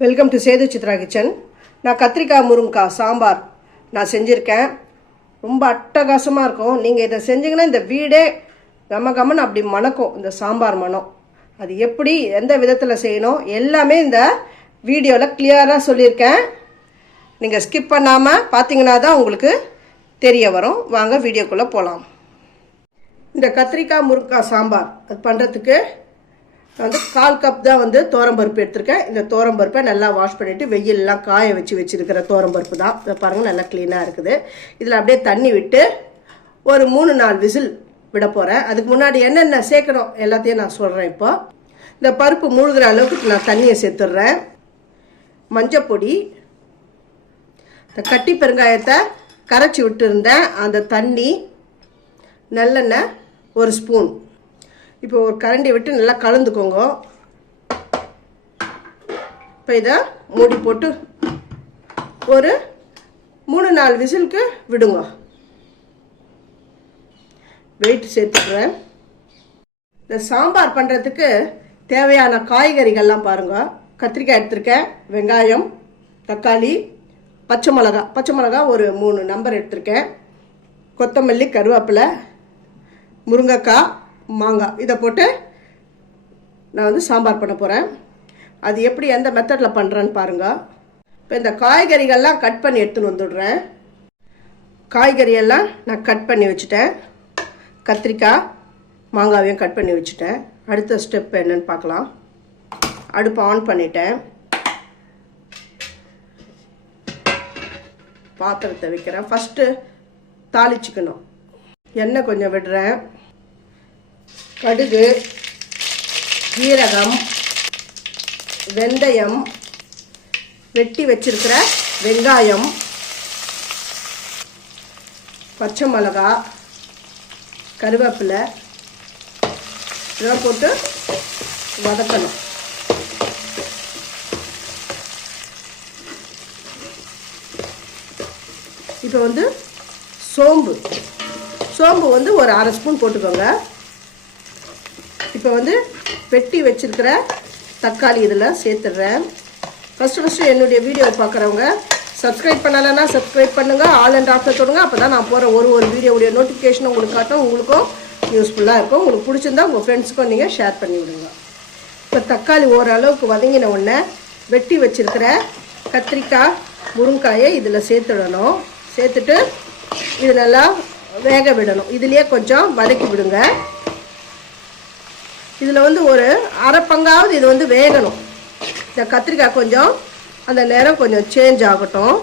Welcome to Sethu Chitra kitchen. நான் கத்திரிக்காய் முருங்கைக்காய் சாம்பார் நான் செஞ்சுருக்கேன். ரொம்ப அட்டகாசமாக இருக்கும். நீங்கள் இதை செஞ்சிங்கன்னா இந்த வீடே கம்மன்னு அப்படி மணக்கும். இந்த சாம்பார் மணம் அது எப்படி எந்த விதத்தில் செய்யணும் எல்லாமே இந்த வீடியோவில் கிளியராக சொல்லியிருக்கேன். நீங்கள் ஸ்கிப் பண்ணாமல் பார்த்தீங்கன்னா தான் உங்களுக்கு தெரிய வரும். வாங்க வீடியோக்குள்ளே போகலாம். இந்த கத்திரிக்காய் முருங்கைக்காய் சாம்பார் அது பண்ணுறதுக்கு நான் வந்து 1/4 கப் தான் தோரம்பருப்பு எடுத்திருக்கேன். இந்த தோரம்பருப்பை நல்லா வாஷ் பண்ணிவிட்டு வெயிலெலாம் காய வச்சுருக்கிற தோரம்பருப்பு தான். இதை பாருங்கள், நல்லா க்ளீனாக இருக்குது. இதில் அப்படியே தண்ணி விட்டு ஒரு 3-4 விசில் விட போகிறேன். அதுக்கு முன்னாடி என்னென்ன சேர்க்கணும் எல்லாத்தையும் நான் சொல்கிறேன். இப்போ இந்த பருப்பு மூழ்கிற அளவுக்கு நான் தண்ணியை சேர்த்துட்றேன். மஞ்சப்பொடி, இந்த கட்டி பெருங்காயத்தை கரைச்சி விட்டுருந்தேன் அந்த தண்ணி, நல்லெண்ணெய் 1 ஸ்பூன். இப்போ ஒரு கரண்டி விட்டு நல்லா கலந்துக்கோங்க. இப்போ இதை மூடி போட்டு ஒரு 3-4 விசிலுக்கு விடுங்க. வெயிட் சேர்த்துக்கிறேன். இந்த சாம்பார் பண்ணுறதுக்கு தேவையான காய்கறிகள்லாம் பாருங்கள். கத்திரிக்காய் எடுத்திருக்கேன், வெங்காயம், தக்காளி, பச்சை மிளகா ஒரு 3 நம்பர் எடுத்திருக்கேன், கொத்தமல்லி, கருவேப்பிலை, முருங்கைக்காய், மாங்காய். இதை போட்டு நான் சாம்பார் பண்ண போகிறேன். அது எப்படி எந்த மெத்தடில் பண்ணுறேன்னு பாருங்கள். இப்போ இந்த காய்கறிகள்லாம் கட் பண்ணி எடுத்துன்னு வந்துடுறேன். காய்கறியெல்லாம் நான் கட் பண்ணி வச்சுட்டேன். கத்திரிக்காய், மாங்காவையும் கட் பண்ணி வச்சுட்டேன். அடுத்த ஸ்டெப் என்னன்னு பார்க்கலாம். அடுப்பை ஆன் பண்ணிட்டேன். பாத்திரத்தை வைக்கிறேன். ஃபஸ்ட்டு தாளிச்சிக்கணும். எண்ணெய் கொஞ்சம் விடுறேன். கடுகு, ஜீரகம், வெந்தயம், வெட்டி வச்சிருக்கிற வெங்காயம், பச்சை மிளகா, கருவேப்பிலை இதெல்லாம் போட்டு வதக்கணும். இப்போ சோம்பு ஒரு 1/2 ஸ்பூன் போட்டுக்கோங்க. இப்போ வெட்டி வச்சிருக்கிற தக்காளி இதில் சேர்த்துடுறேன். ஃபஸ்ட்டு என்னுடைய வீடியோவை பார்க்குறவங்க சப்ஸ்கிரைப் பண்ணலைன்னா சப்ஸ்கிரைப் பண்ணுங்கள், ஆல் அண்ட் ஆஃப்ல தொடுங்க. அப்போ தான் நான் போகிற ஒரு வீடியோவுடைய நோட்டிஃபிகேஷன் உங்களுக்கு காட்டும். உங்களுக்கும் யூஸ்ஃபுல்லாக இருக்கும். உங்களுக்கு பிடிச்சிருந்தா உங்கள் ஃப்ரெண்ட்ஸுக்கும் நீங்கள் ஷேர் பண்ணி விடுங்க. இப்போ தக்காளி ஓரளவுக்கு வதங்கின உடனே வெட்டி வச்சிருக்கிற கத்திரிக்காய், முருங்காயை இதில் சேர்த்துடணும். சேர்த்துட்டு இது நல்லா வேக விடணும். இதுலேயே கொஞ்சம் வதக்கி விடுங்க. இதில் ஒரு அரை பங்காவது இது வேகணும். இந்த கத்திரிக்காய் கொஞ்சம் அந்த நேரம் கொஞ்சம் சேஞ்ச் ஆகட்டும்.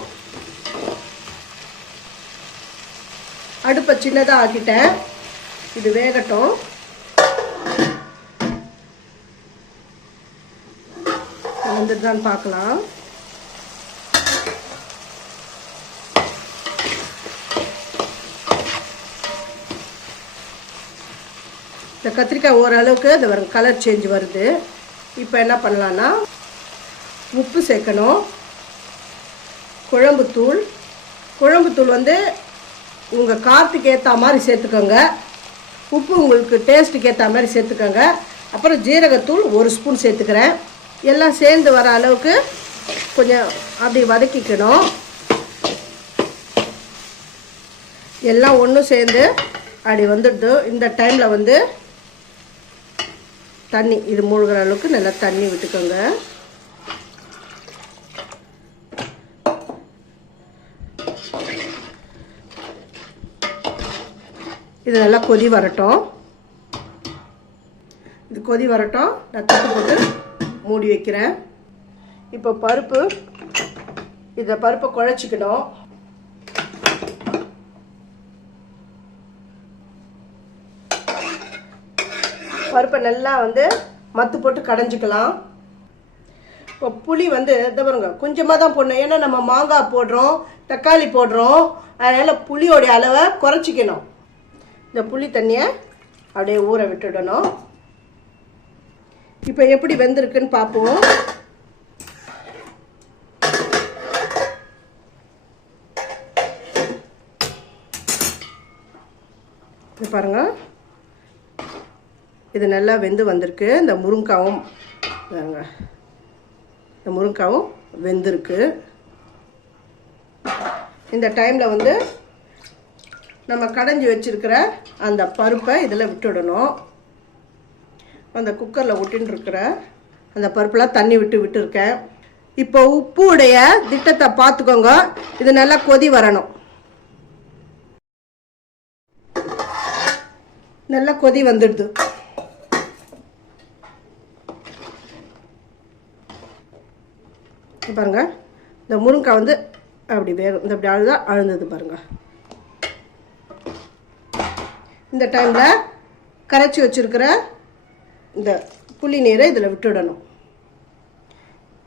அடுப்பை சின்னதாக ஆக்கிட்டேன். இது வேகட்டும். வந்துட்டுதான் பார்க்கலாம். இந்த கத்திரிக்காய் ஓரளவுக்கு இந்த கலர் சேஞ்ச் வருது. இப்போ என்ன பண்ணலான்னா உப்பு சேர்க்கணும். குழம்புத்தூள் உங்கள் காரத்துக்கு ஏற்ற மாதிரி சேர்த்துக்கோங்க. உப்பு உங்களுக்கு டேஸ்ட்டுக்கு ஏற்ற மாதிரி சேர்த்துக்கோங்க. அப்புறம் ஜீரகத்தூள் 1 ஸ்பூன் சேர்த்துக்கிறேன். எல்லாம் சேர்ந்து வர அளவுக்கு கொஞ்சம் அப்படி வதக்கிக்கணும். எல்லாம் ஒன்றும் சேர்ந்து அப்படி வந்துடுது. இந்த டைமில் தண்ணி இது மூழ்கிற அளவுக்கு நல்லா தண்ணி விட்டுக்கோங்க. இது நல்லா கொதி வரட்டும். நான் தட்டு போட்டு மூடி வைக்கிறேன். இப்போ பருப்பை குழச்சிக்கணும். பருப்பை நல்லா மத்து போட்டு கடைஞ்சிக்கலாம். இப்போ புளி இதை பாருங்க கொஞ்சமாக தான் போடணும். ஏன்னா நம்ம மாங்காய் போடுறோம், தக்காளி போடுறோம். அதனால் புளியோடைய அளவை குறைச்சிக்கணும். இந்த புளி தண்ணியை அப்படியே ஊற விட்டுடணும். இப்போ எப்படி வெந்திருக்குன்னு பார்ப்போம். இது பாருங்கள், இது நல்லா வெந்து வந்திருக்கு. இந்த முருங்காவும் பாருங்க இந்த முருங்கைக்காவும் வெந்திருக்கு. இந்த டைமில் வந்து நம்ம கடைஞ்சி வச்சுருக்கிற அந்த பருப்பை இதில் விட்டுடணும். அந்த குக்கரில் விட்டுன்னு இருக்கிற அந்த பருப்பெலாம் தண்ணி விட்டுருக்கேன். இப்போ உப்பு உடைய திட்டத்தை பார்த்துக்கோங்க. இது நல்லா கொதி வரணும். நல்லா கொதி வந்துடுது. பாருங்க, இந்த முருங்கைக்காய் வந்து அப்படி வேகும். இந்த அப்படி அழுதா அழுந்தது பாருங்க. இந்த டைமில் கரைச்சி வச்சுருக்கிற இந்த புளி நீரை இதில் விட்டுடணும்.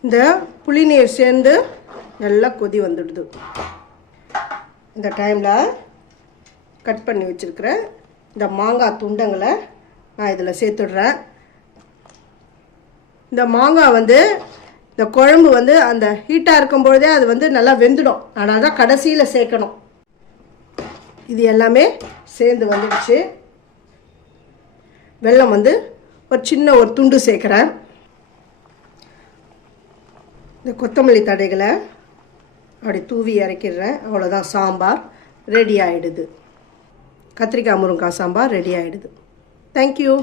இந்த புளி நீர் சேர்ந்து நல்லா கொதி வந்துடுது. இந்த டைமில் கட் பண்ணி வச்சுருக்கிற இந்த மாங்காய் துண்டங்களை நான் இதில் சேர்த்துடுறேன். இந்த மாங்காய் வந்து இந்த குழம்பு வந்து அந்த ஹீட்டாக இருக்கும்பொழுதே அது வந்து நல்லா வெந்துடும். அதனால தான் கடைசியில் சேர்க்கணும். இது எல்லாமே சேர்ந்து வந்துடுச்சு. வெல்லம் வந்து ஒரு சின்ன ஒரு துண்டு சேர்க்குறேன். இந்த கொத்தமல்லி தடைகளை அப்படி தூவி இறக்கிடுறேன். அவ்வளோதான், சாம்பார் ரெடி ஆகிடுது. கத்திரிக்காய் முருங்கைக்காய் சாம்பார் ரெடி ஆகிடுது. தேங்க்யூ.